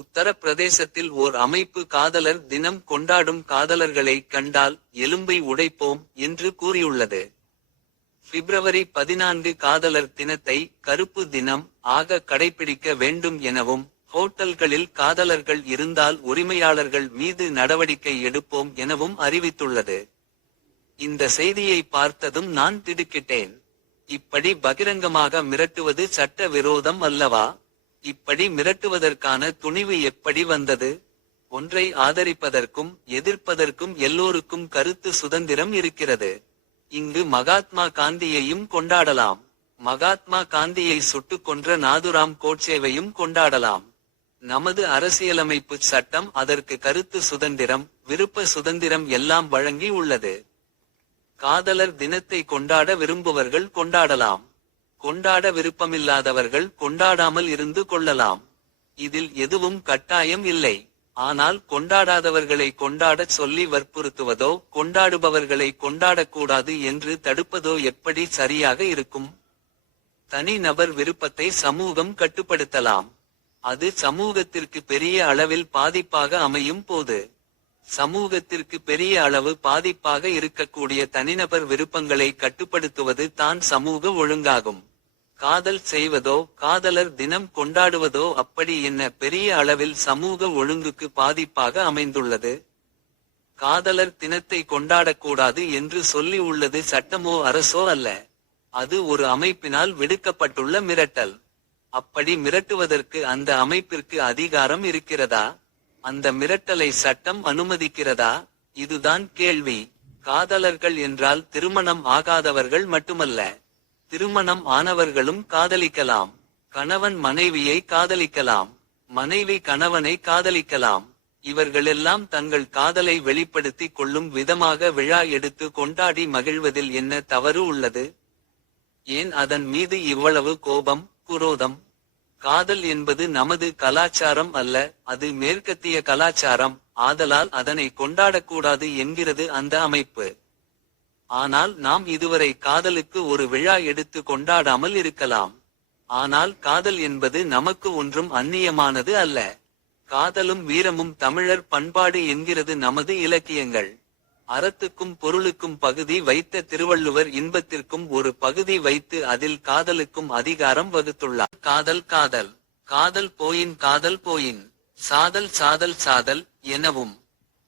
உத்தரப்பிரதேசத்தில் ஓர் அமைப்பு காதலர் தினம் கொண்டாடும் காதலர்களை கண்டால் எலும்பை உடைப்போம் என்று கூறியுள்ளது. பிப்ரவரி பதினான்கு காதலர் தினத்தை கருப்பு தினம் ஆக கடைபிடிக்க வேண்டும் எனவும் ஹோட்டல்களில் காதலர்கள் இருந்தால் உரிமையாளர்கள் மீது நடவடிக்கை எடுப்போம் எனவும் அறிவித்துள்ளது. இந்த செய்தியை பார்த்ததும் நான் திடுக்கிட்டேன். இப்படி பகிரங்கமாக மிரட்டுவது சட்ட விரோதம் அல்லவா? இப்படி மிரட்டுவதற்கான துணிவு எப்படி வந்தது? ஒன்றை ஆதரிப்பதற்கும் எதிர்ப்பதற்கும் எல்லோருக்கும் கருத்து சுதந்திரம் இருக்கிறது. இங்கு மகாத்மா காந்தியையும் கொண்டாடலாம். மகாத்மா காந்தியை சுட்டுக் கொன்ற நாதுராம் கோட்சேவையும் கொண்டாடலாம். நமது அரசியலமைப்பு சட்டம் அதற்கு கருத்து சுதந்திரம் விருப்ப சுதந்திரம் எல்லாம் வழங்கி உள்ளது. காதலர் தினத்தை கொண்டாட விரும்புவர்கள் கொண்டாடலாம். கொண்டாட விருப்பமில்லாதவர்கள் கொண்டாடாமல் இருந்து கொள்ளலாம். இதில் எதுவும் கட்டாயம் இல்லை. ஆனால் கொண்டாடாதவர்களை கொண்டாடச் சொல்லி வற்புறுத்துவதோ கொண்டாடுபவர்களை கொண்டாடக்கூடாது என்று தடுப்பதோ எப்படி சரியாக இருக்கும்? தனி நபர் விருப்பத்தை சமூகம் கட்டுப்படுத்தலாம். அது சமூகத்திற்கு பெரிய அளவில் பாதிப்பாக அமையும் போது சமூகத்திற்கு பெரிய அளவு பாதிப்பாக இருக்கக்கூடிய தனிநபர் விருப்பங்களை கட்டுப்படுத்துவது தான் சமூக ஒழுங்காகும். காதல் செய்வதோ காதலர் தினம் கொண்டாடுவதோ அப்படி என்ன பெரிய அளவில் சமூக ஒழுங்குக்கு பாதிப்பாக அமைந்துள்ளது? காதலர் தினத்தை கொண்டாடக்கூடாது என்று சொல்லி உள்ளது சட்டமோ அரசோ அல்ல. அது ஒரு அமைப்பினால் விடுக்கப்பட்டுள்ள மிரட்டல். அப்படி மிரட்டுவதற்கு அந்த அமைப்பிற்கு அதிகாரம் இருக்கிறதா? அந்த மிரட்டலை சட்டம் அனுமதிக்கிறதா? இதுதான் கேள்வி. காதலர்கள் என்றால் திருமணம் ஆகாதவர்கள் மட்டுமல்ல. திருமணம் ஆனவர்களும் காதலிக்கலாம். கணவன் மனைவியை காதலிக்கலாம். மனைவி கணவனை காதலிக்கலாம். இவர்களெல்லாம் தங்கள் காதலை வெளிப்படுத்திக் கொள்ளும் விதமாக விழா எடுத்து கொண்டாடி மகிழ்வதில் என்ன தவறு உள்ளது? ஏன் அதன் மீது இவ்வளவு கோபம் குரோதம்? காதல் என்பது நமது கலாச்சாரம் அல்ல அது மேற்கத்திய கலாச்சாரம். ஆதலால் அதனை கொண்டாடக்கூடாது என்கிறது அந்த அமைப்பு. ஆனால் நாம் இதுவரை காதலுக்கு ஒரு விழா எடுத்து கொண்டாடாமல் இருக்கலாம். ஆனால் காதல் என்பது நமக்கு ஒன்றும் அந்நியமானது அல்ல. காதலும் வீரமும் தமிழர் பண்பாடு என்கிறது நமது இலக்கியங்கள். அறத்துக்கும் பொருளுக்கும் பகுதி வைத்த திருவள்ளுவர் இன்பத்திற்கும் ஒரு பகுதி வைத்து அதில் காதலுக்கும் அதிகாரம் வகுத்துள்ளார். காதல் காதல் காதல் போயின் காதல் போயின் சாதல் சாதல் சாதல் எனவும்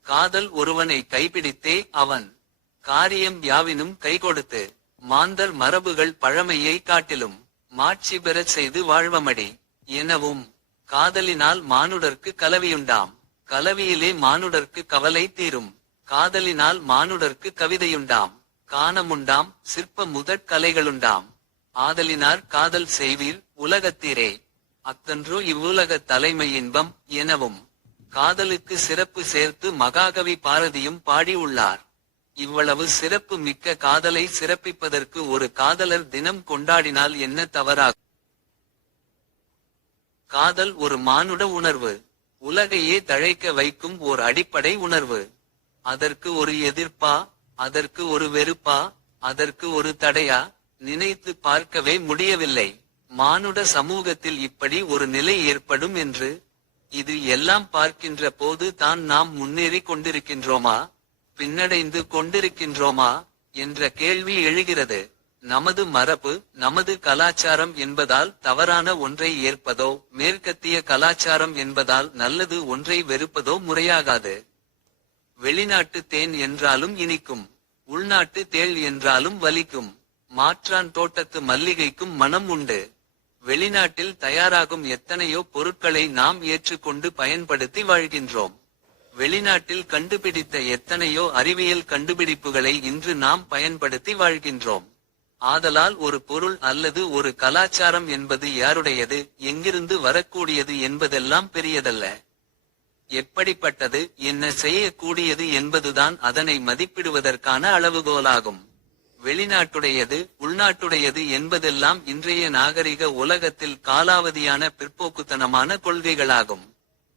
காதல் ஒருவனை கைப்பிடித்தே அவன். காரியம் யாவினும் கை கொடுத்து மாந்தர் மரபுகள் பழமையை காட்டிலும் மாட்சி பெறச் செய்து வாழ்வமடி. எனவும் காதலினால் மானுடர்க்கு கலவியுண்டாம். கலவியிலே மானுடர்க்கு கவலை தீரும். காதலினால் மானுடர்க்கு கவிதையுண்டாம். காணமுண்டாம் சிற்ப முதற் கலைகளுண்டாம். ஆதலினார் காதல் செய்வீர் உலகத்தீரே. அத்தன்று இவ்வுலக தலைமை இன்பம் எனவும் காதலுக்கு சிறப்பு சேர்த்து மகாகவி பாரதியும் பாடியுள்ளார். இவ்வளவு சிறப்பு மிக்க காதலை சிறப்பிப்பதற்கு ஒரு காதலர் தினம் கொண்டாடினால் என்ன தவறாகும்? காதல் ஒரு மானுட உணர்வு. உலகையே தழைக்க வைக்கும் ஓர் அடிப்படை உணர்வு. அதற்கு ஒரு எதிர்ப்பா அதற்கு ஒரு வெறுப்பா அதற்கு ஒரு தடையா? நினைத்து பார்க்கவே முடியவில்லை. மானுட சமூகத்தில் இப்படி ஒரு நிலை ஏற்படும் என்று. இது எல்லாம் பார்க்கின்ற போது தான் நாம் முன்னேறி கொண்டிருக்கின்றோமா? பின்னடைந்து கொண்டிருக்கின்றோமா என்ற கேள்வி எழுகிறது. நமது மரபு நமது கலாச்சாரம் என்பதால் தவறான ஒன்றை ஏற்பதோ மேற்கத்திய கலாச்சாரம் என்பதால் நல்லது ஒன்றை வெறுப்பதோ முறையாகாது. வெளிநாட்டு தேன் என்றாலும் இனிக்கும் உள்நாட்டு தேள் என்றாலும் வலிக்கும் மாற்றான் தோட்டத்து மல்லிகைக்கும் மனம் உண்டு. வெளிநாட்டில் தயாராகும் எத்தனையோ பொருட்களை நாம் ஏற்றுக்கொண்டு பயன்படுத்தி வாழ்கின்றோம். வெளிநாட்டில் கண்டுபிடித்த எத்தனையோ அறிவியல் கண்டுபிடிப்புகளை இன்று நாம் பயன்படுத்தி வாழ்கின்றோம். ஆதலால் ஒரு பொருள் அல்லது ஒரு கலாச்சாரம் என்பது யாருடையது எங்கிருந்து வரக்கூடியது என்பதெல்லாம் பெரியதல்ல. எப்படிப்பட்டது என்ன செய்யக்கூடியது என்பதுதான் அதனை மதிப்பிடுவதற்கான அளவுகோலாகும். வெளிநாட்டுடையது உள்நாட்டுடையது என்பதெல்லாம் இன்றைய நாகரிக உலகத்தில் காலாவதியான பிற்போக்குத்தனமான கொள்கைகளாகும்.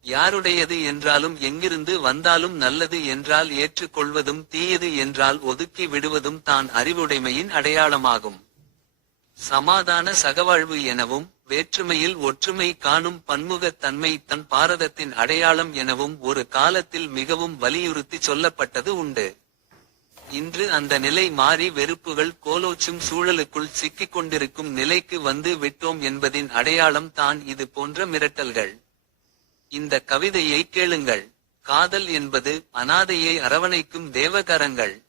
யாருடையது என்றாலும் எங்கிருந்து வந்தாலும் நல்லது என்றால் ஏற்றுக்கொள்வதும் தீயது என்றால் ஒதுக்கி விடுவதும் தான் அறிவுடைமையின் அடையாளமாகும். சமாதான சகவாழ்வு எனவும் வேற்றுமையில் ஒற்றுமை காணும் பன்முகத் தன்மை தன் பாரதத்தின் அடையாளம் எனவும் ஒரு காலத்தில் மிகவும் வலியுறுத்தி சொல்லப்பட்டது உண்டு. இன்று அந்த நிலை மாறி வெறுப்புகள் கோலோச்சும் சூழலுக்குள் சிக்கிக் கொண்டிருக்கும் நிலைக்கு வந்து விட்டோம் என்பதின் அடையாளம் தான் இது போன்ற மிரட்டல்கள். இந்த கவிதையை கேளுங்கள். காதல் என்பது அனாதையை அரவணைக்கும் தேவகரங்கள்.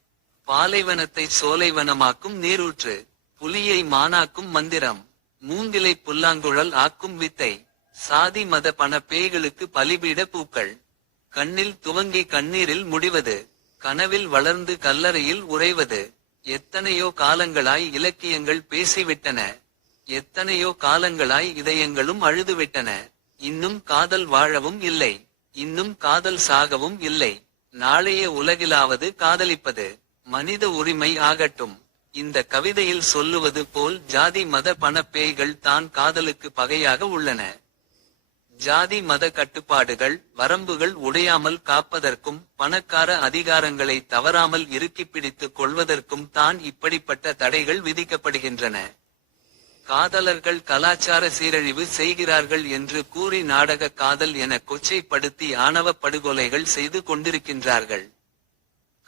பாலைவனத்தை சோலைவனமாக்கும் நீரூற்று. புலியை மானாக்கும் மந்திரம். மூங்கிலை புல்லாங்குழல் ஆக்கும் வித்தை. சாதி மத பண பேய்களுக்கு பலிபீட பூக்கள். கண்ணில் துவங்கி கண்ணீரில் முடிவது. கனவில் வளர்ந்து கல்லறையில் உறைவது. எத்தனையோ காலங்களாய் இலக்கியங்கள் பேசிவிட்டன. எத்தனையோ காலங்களாய் இதயங்களும் அழுதுவிட்டன. இன்னும் காதல் வாழவும் இல்லை. இன்னும் காதல் சாகவும் இல்லை. நாளைய உலகிலாவது காதலிப்பது மனித உரிமை ஆகட்டும். இந்த கவிதையில் சொல்லுவது போல் ஜாதி மத பணப்பேய்கள் பேய்கள் தான் காதலுக்கு பகையாக உள்ளன. ஜாதி மத கட்டுப்பாடுகள் வரம்புகள் உடையாமல் காப்பதற்கும் பணக்கார அதிகாரங்களை தவறாமல் இறுக்கிப் பிடித்துக் கொள்வதற்கும் தான் இப்படிப்பட்ட தடைகள் விதிக்கப்படுகின்றன. காதலர்கள் கலாச்சார சீரழிவு செய்கிறார்கள் என்று கூறி நாடக காதல் என கொச்சைப்படுத்தி ஆணவ படுகொலைகள் செய்து கொண்டிருக்கின்றார்கள்.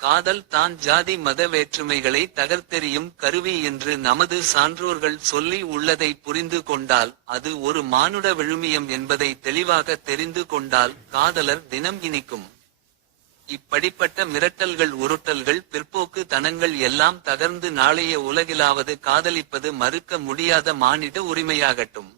காதல் தான் ஜாதி மத வேற்றுமைகளை தகர்த்தெறியும் கருவி என்று நமது சான்றோர்கள் சொல்லி உள்ளதை புரிந்து கொண்டால் அது ஒரு மானுட விழுமியம் என்பதை தெளிவாக தெரிந்து கொண்டால் காதலர் தினம் இனிக்கும். இப்படிப்பட்ட மிரட்டல்கள் உருட்டல்கள் பிற்போக்கு தனங்கள் எல்லாம் தகர்ந்து நாளைய உலகிலாவது காதலிப்பது மறுக்க முடியாத மானிட உரிமையாகட்டும்.